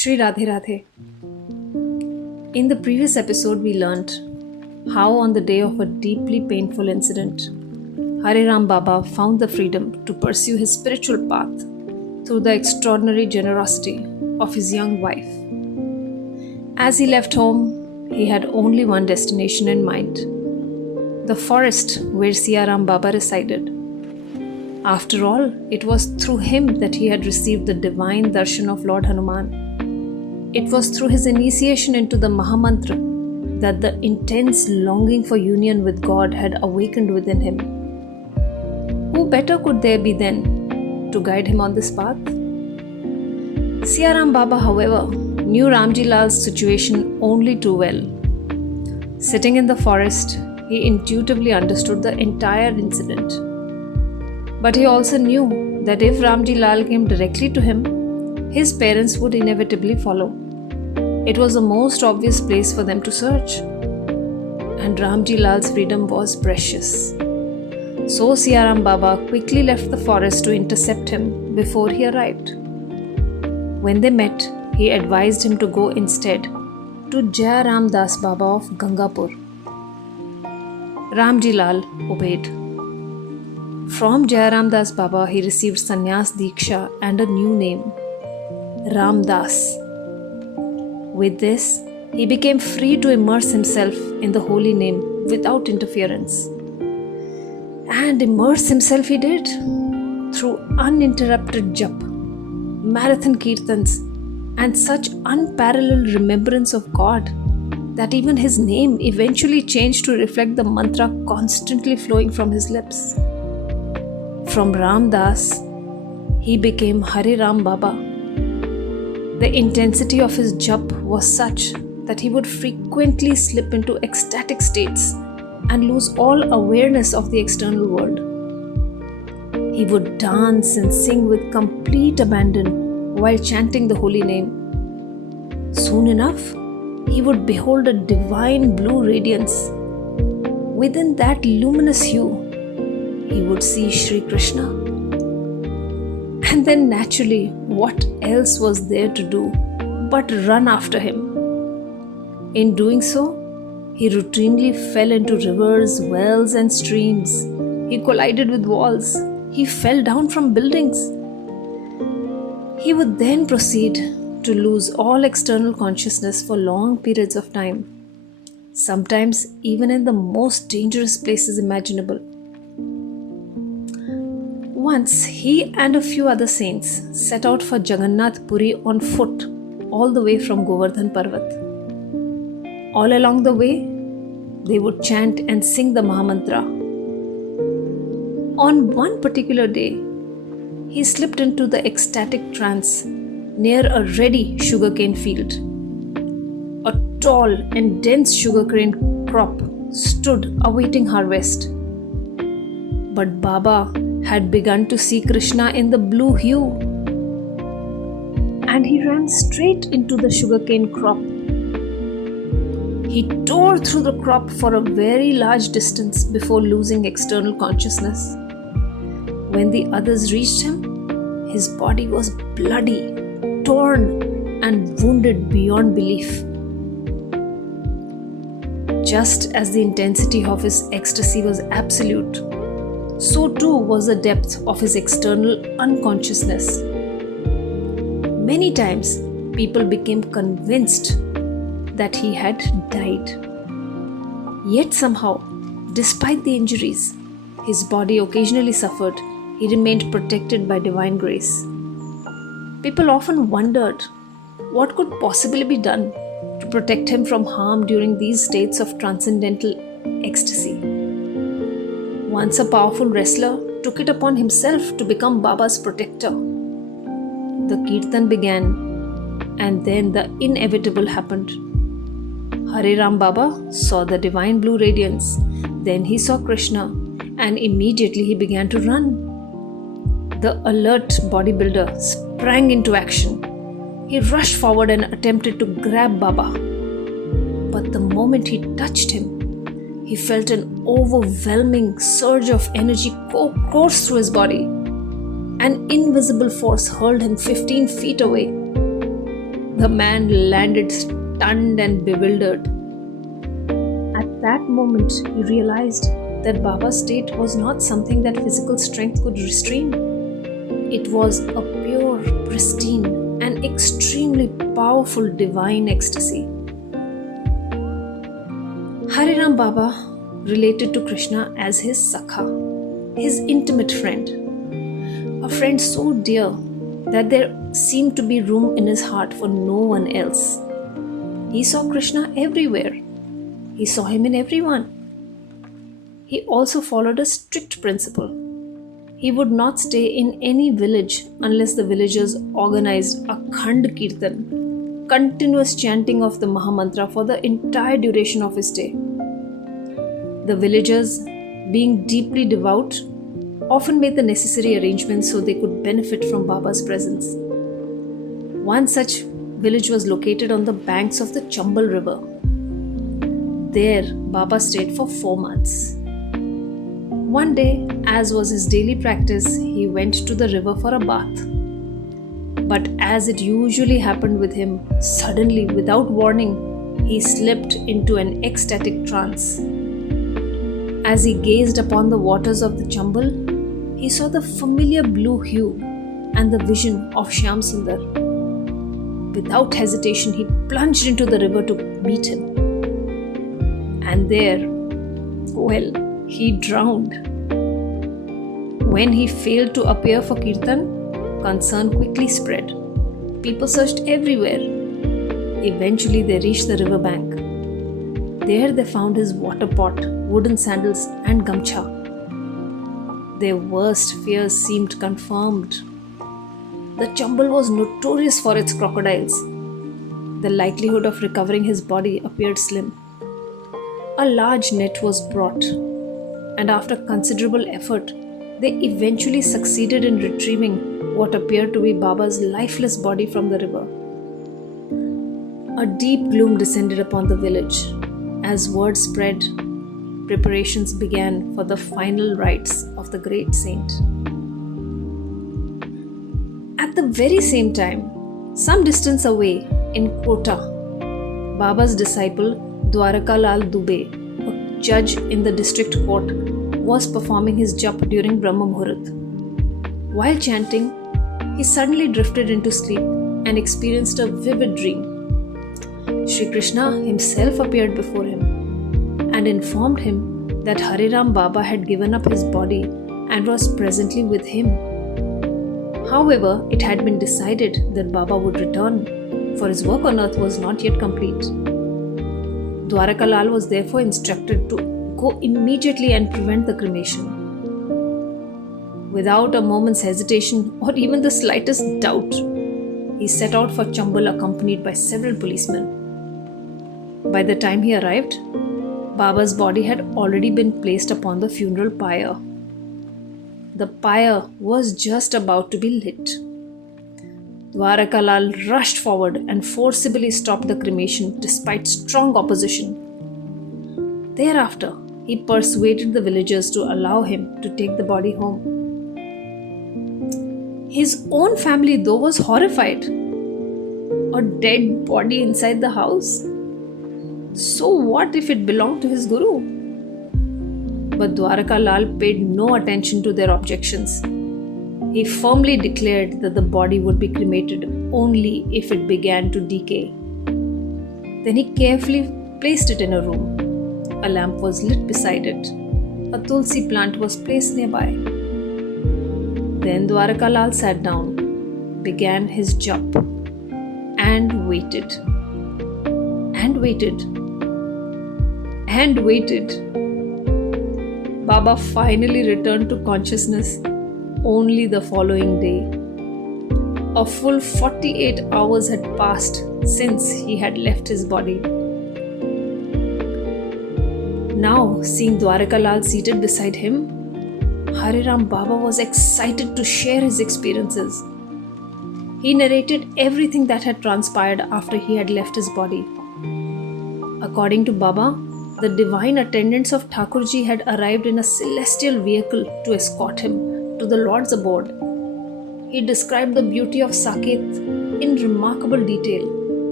Shri Radhe Radhe. In the previous episode, we learnt how, on the day of a deeply painful incident, Hare Ram Baba found the freedom to pursue his spiritual path through the extraordinary generosity of his young wife. As he left home, he had only one destination in mind: the forest where Siya Ram Baba resided. After all, it was through him that he had received the divine darshan of Lord Hanuman. It was through his initiation into the Mahamantra that the intense longing for union with God had awakened within him. Who better could there be then to guide him on this path? Siya Ram Baba, however, knew Ramji Lal's situation only too well. Sitting in the forest, he intuitively understood the entire incident. But he also knew that if Ramji Lal came directly to him, his parents would inevitably follow. It was the most obvious place for them to search. And Ramji Lal's freedom was precious. So Siya Ram Baba quickly left the forest to intercept him before he arrived. When they met, he advised him to go instead to Jaya Ram Das Baba of Gangapur. Ramji Lal obeyed. From Jaya Ram Das Baba, he received sannyas diksha and a new name, Ram Das. With this, he became free to immerse himself in the holy name without interference. And immerse himself he did through uninterrupted jap, marathon kirtans, and such unparalleled remembrance of God that even his name eventually changed to reflect the mantra constantly flowing from his lips. From Ram Das, he became Hare Ram Baba. The intensity of his jap was such that he would frequently slip into ecstatic states and lose all awareness of the external world. He would dance and sing with complete abandon while chanting the holy name. Soon enough, he would behold a divine blue radiance. Within that luminous hue, he would see Sri Krishna. And then naturally, what else was there to do but run after him? In doing so, he routinely fell into rivers, wells, and streams. He collided with walls. He fell down from buildings. He would then proceed to lose all external consciousness for long periods of time, sometimes even in the most dangerous places imaginable. Once, he and a few other saints set out for Jagannath Puri on foot, all the way from Govardhan Parvat. All along the way, they would chant and sing the Mahamantra. On one particular day, he slipped into the ecstatic trance near a ready sugarcane field. A tall and dense sugarcane crop stood awaiting harvest. But Baba had begun to see Krishna in the blue hue, and he ran straight into the sugarcane crop. He tore through the crop for a very large distance before losing external consciousness. When the others reached him, his body was bloody, torn, and wounded beyond belief. Just as the intensity of his ecstasy was absolute, so too was the depth of his external unconsciousness. Many times, people became convinced that he had died. Yet somehow, despite the injuries his body occasionally suffered, he remained protected by divine grace. People often wondered what could possibly be done to protect him from harm during these states of transcendental ecstasy. Once a powerful wrestler took it upon himself to become Baba's protector. The kirtan began, and then the inevitable happened. Hare Ram Baba saw the divine blue radiance, then he saw Krishna, and immediately he began to run. The alert bodybuilder sprang into action. He rushed forward and attempted to grab Baba. But the moment he touched him, he felt an overwhelming surge of energy course through his body. An invisible force hurled him 15 feet away. The man landed stunned and bewildered. At that moment, he realized that Baba's state was not something that physical strength could restrain. It was a pure, pristine, and extremely powerful divine ecstasy. Hariram Baba related to Krishna as his Sakha, his intimate friend, a friend so dear that there seemed to be room in his heart for no one else. He saw Krishna everywhere. He saw him in everyone. He also followed a strict principle. He would not stay in any village unless the villagers organized a Khand Kirtan, continuous chanting of the Mahamantra for the entire duration of his stay. The villagers, being deeply devout, often made the necessary arrangements so they could benefit from Baba's presence. One such village was located on the banks of the Chambal River. There, Baba stayed for 4 months. One day, as was his daily practice, he went to the river for a bath. But as it usually happened with him, suddenly, without warning, he slipped into an ecstatic trance. As he gazed upon the waters of the Chambal, he saw the familiar blue hue and the vision of Shyam Sundar. Without hesitation, he plunged into the river to meet him. And there, well, he drowned. When he failed to appear for Kirtan, concern quickly spread. People searched everywhere. Eventually, they reached the river bank. There they found his water pot, wooden sandals, and gamcha. Their worst fears seemed confirmed. The Chambal was notorious for its crocodiles. The likelihood of recovering his body appeared slim. A large net was brought, and after considerable effort, they eventually succeeded in retrieving what appeared to be Baba's lifeless body from the river. A deep gloom descended upon the village. As word spread, preparations began for the final rites of the great saint. At the very same time, some distance away in Kota, Baba's disciple Dwaraka Lal Dubey, a judge in the district court, was performing his jap during Brahma Muhurat. While chanting, he suddenly drifted into sleep and experienced a vivid dream. Sri Krishna himself appeared before him and informed him that Hariram Baba had given up his body and was presently with him. However, it had been decided that Baba would return, for his work on earth was not yet complete. Dwaraka Lal was therefore instructed to go immediately and prevent the cremation. Without a moment's hesitation or even the slightest doubt, he set out for Chambal accompanied by several policemen. By the time he arrived, Baba's body had already been placed upon the funeral pyre. The pyre was just about to be lit. Dwaraka Lal rushed forward and forcibly stopped the cremation despite strong opposition. Thereafter, he persuaded the villagers to allow him to take the body home. His own family, though, was horrified. A dead body inside the house? So what if it belonged to his guru? But Dwaraka Lal paid no attention to their objections. He firmly declared that the body would be cremated only if it began to decay. Then he carefully placed it in a room. A lamp was lit beside it. A tulsi plant was placed nearby. Then Dwaraka Lal sat down, began his jap, and waited. And waited. And waited. Baba finally returned to consciousness only the following day. A full 48 hours had passed since he had left his body. Now, seeing Dwaraka Lal seated beside him, Hariram Baba was excited to share his experiences. He narrated everything that had transpired after he had left his body. According to Baba, the divine attendants of Thakurji had arrived in a celestial vehicle to escort him to the Lord's abode. He described the beauty of Saket in remarkable detail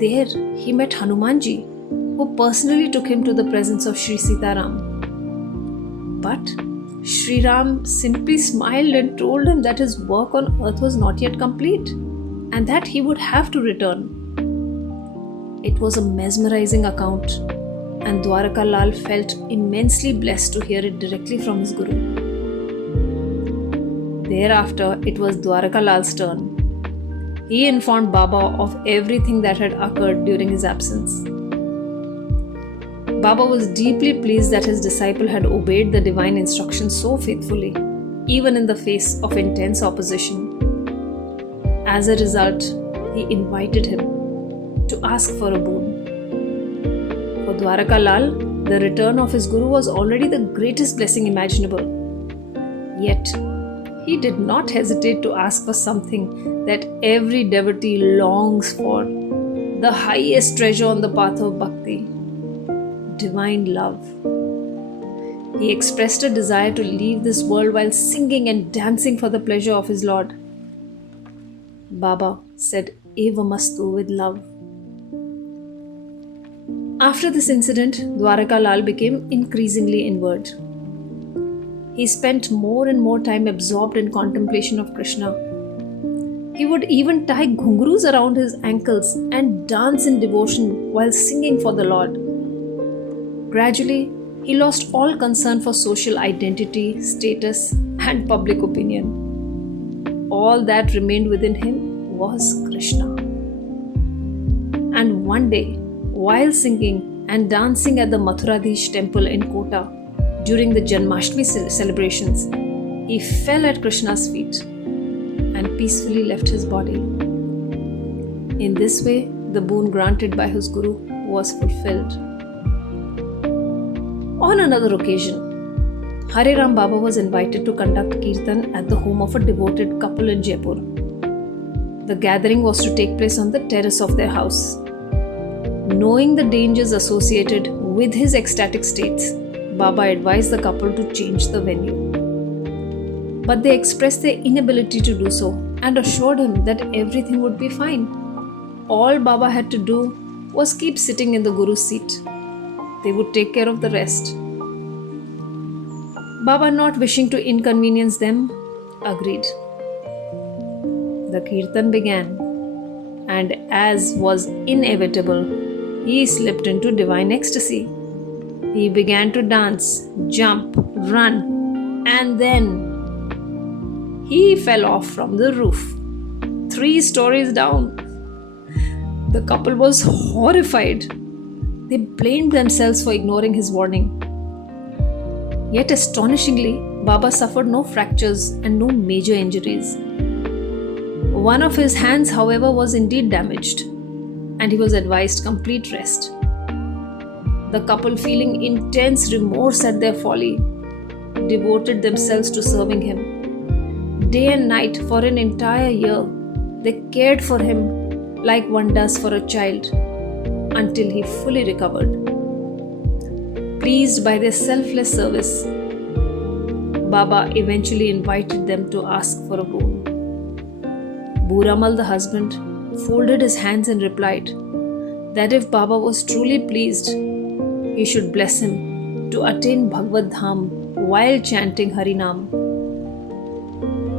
There he met Hanumanji, who personally took him to the presence of Sri Sitaram. But Sri Ram simply smiled and told him that his work on earth was not yet complete and that he would have to return. It was a mesmerizing account, and Dwaraka Lal felt immensely blessed to hear it directly from his Guru. Thereafter, it was Dwaraka Lal's turn. He informed Baba of everything that had occurred during his absence. Baba was deeply pleased that his disciple had obeyed the divine instructions so faithfully, even in the face of intense opposition. As a result, he invited him to ask for a boon. For Dwaraka Lal, the return of his Guru was already the greatest blessing imaginable. Yet, he did not hesitate to ask for something that every devotee longs for, the highest treasure on the path of bhakti: divine love. He expressed a desire to leave this world while singing and dancing for the pleasure of his Lord. Baba said Evamastu with love. After this incident, Dwaraka Lal became increasingly inward. He spent more and more time absorbed in contemplation of Krishna. He would even tie ghungroos around his ankles and dance in devotion while singing for the Lord. Gradually, he lost all concern for social identity, status, and public opinion. All that remained within him was Krishna. And one day, while singing and dancing at the Mathuradish temple in Kota during the Janmashtami celebrations, he fell at Krishna's feet and peacefully left his body. In this way, the boon granted by his Guru was fulfilled. On another occasion, Hare Ram Baba was invited to conduct Kirtan at the home of a devoted couple in Jaipur. The gathering was to take place on the terrace of their house. Knowing the dangers associated with his ecstatic states, Baba advised the couple to change the venue. But they expressed their inability to do so and assured him that everything would be fine. All Baba had to do was keep sitting in the Guru's seat. They would take care of the rest. Baba, not wishing to inconvenience them, agreed. The Kirtan began, and as was inevitable, he slipped into divine ecstasy. He began to dance, jump, run, and then he fell off from the roof, 3 stories down. The couple was horrified. They blamed themselves for ignoring his warning. Yet astonishingly, Baba suffered no fractures and no major injuries. One of his hands, however, was indeed damaged, and he was advised complete rest. The couple, feeling intense remorse at their folly, devoted themselves to serving him. Day and night for an entire year, they cared for him like one does for a child until he fully recovered. Pleased by their selfless service, Baba eventually invited them to ask for a boon. Buramal, the husband, folded his hands and replied that if Baba was truly pleased, he should bless him to attain Bhagavad Dham while chanting Harinam.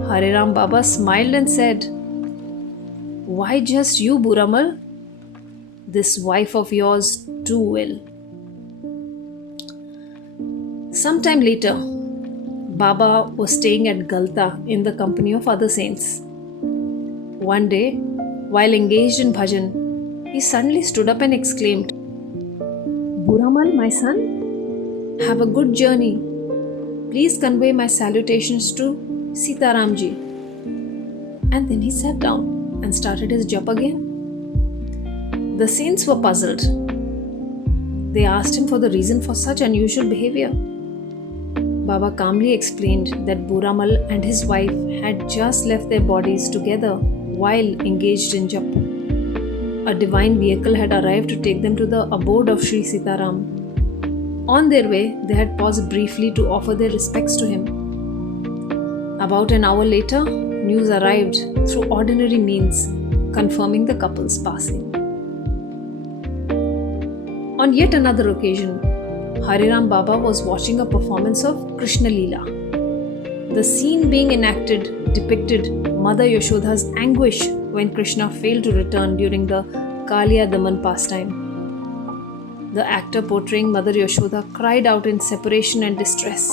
Hare Ram Baba smiled and said, "Why just you, Buramal? This wife of yours too will." Sometime later, Baba was staying at Galta in the company of other saints. One day, while engaged in bhajan, he suddenly stood up and exclaimed, "Buramal, my son, have a good journey. Please convey my salutations to Sitaramji." And then he sat down and started his japa again. The saints were puzzled. They asked him for the reason for such unusual behavior. Baba calmly explained that Buramal and his wife had just left their bodies together while engaged in jap. A divine vehicle had arrived to take them to the abode of Sri Sitaram. On their way, they had paused briefly to offer their respects to him. About an hour later, news arrived through ordinary means confirming the couple's passing. On yet another occasion, Hariram Baba was watching a performance of Krishna Leela. The scene being enacted depicted Mother Yashoda's anguish when Krishna failed to return during the Kaliya Daman pastime. The actor portraying Mother Yashoda cried out in separation and distress.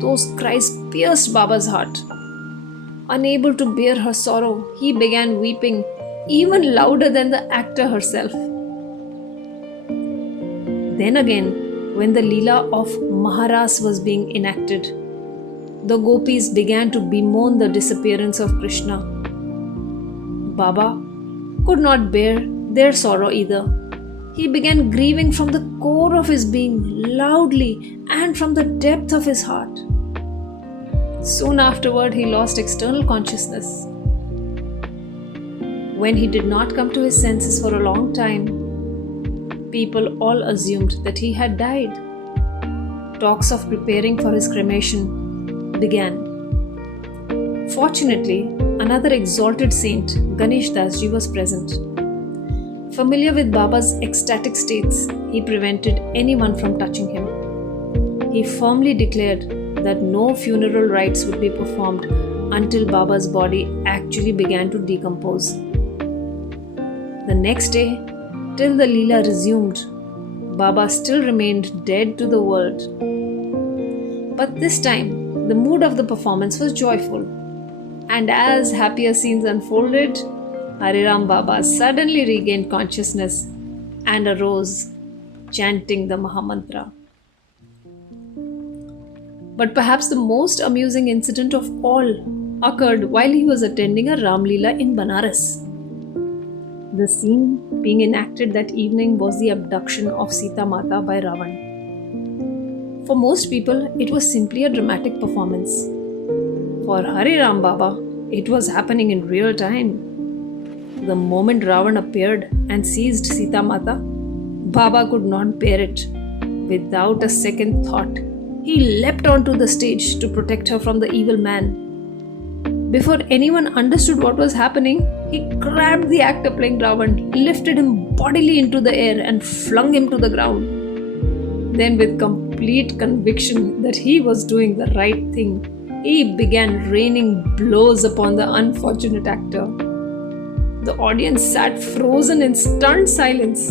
Those cries pierced Baba's heart. Unable to bear her sorrow, he began weeping even louder than the actor herself. Then again, when the Leela of Maharas was being enacted, the gopis began to bemoan the disappearance of Krishna. Baba could not bear their sorrow either. He began grieving from the core of his being, loudly and from the depth of his heart. Soon afterward, he lost external consciousness. When he did not come to his senses for a long time, people all assumed that he had died. Talks of preparing for his cremation began. Fortunately, another exalted saint, Ganesh Das Ji, was present. Familiar with Baba's ecstatic states, he prevented anyone from touching him. He firmly declared that no funeral rites would be performed until Baba's body actually began to decompose. The next day, till the Leela resumed, Baba still remained dead to the world. But this time, the mood of the performance was joyful. And as happier scenes unfolded, Hariram Baba suddenly regained consciousness and arose, chanting the Mahamantra. But perhaps the most amusing incident of all occurred while he was attending a Ram Leela in Banaras. The scene being enacted that evening was the abduction of Sita Mata by Ravan. For most people, it was simply a dramatic performance. For Hariram Baba, it was happening in real time. The moment Ravan appeared and seized Sita Mata, Baba could not bear it. Without a second thought, he leapt onto the stage to protect her from the evil man. Before anyone understood what was happening, he grabbed the actor playing Ravan, lifted him bodily into the air and flung him to the ground. Then, with complete conviction that he was doing the right thing, he began raining blows upon the unfortunate actor. The audience sat frozen in stunned silence.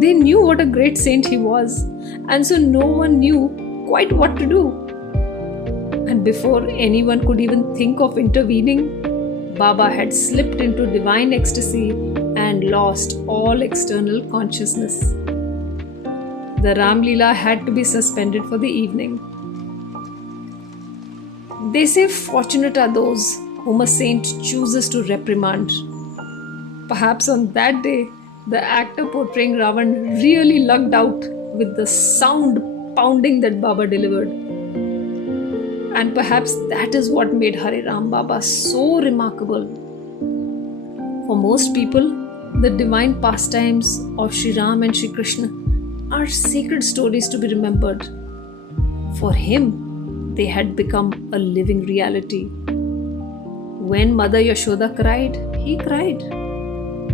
They knew what a great saint he was, and so no one knew quite what to do. And before anyone could even think of intervening, Baba had slipped into divine ecstasy and lost all external consciousness. The Ram Leela had to be suspended for the evening. They say fortunate are those whom a saint chooses to reprimand. Perhaps on that day, the actor portraying Ravan really lucked out with the sound pounding that Baba delivered. And perhaps that is what made Hariram Baba so remarkable. For most people, the divine pastimes of Sri Ram and Sri Krishna are sacred stories to be remembered. For him, they had become a living reality. When Mother Yashoda cried, he cried.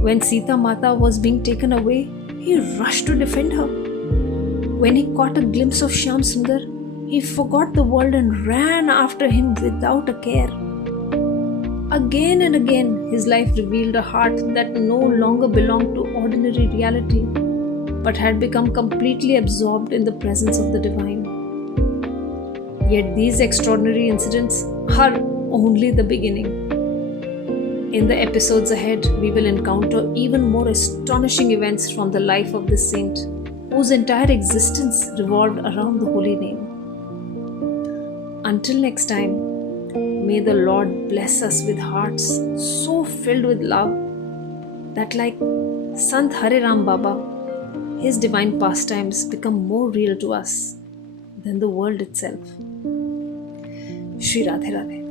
When Sita Mata was being taken away, he rushed to defend her. When he caught a glimpse of Shyam Sundar, he forgot the world and ran after him without a care. Again and again, his life revealed a heart that no longer belonged to ordinary reality, but had become completely absorbed in the presence of the divine. Yet these extraordinary incidents are only the beginning. In the episodes ahead, we will encounter even more astonishing events from the life of this saint, whose entire existence revolved around the holy name. Until next time, may the Lord bless us with hearts so filled with love that, like Sant Hariram Baba, his divine pastimes become more real to us than the world itself. Shri Radhe Radhe.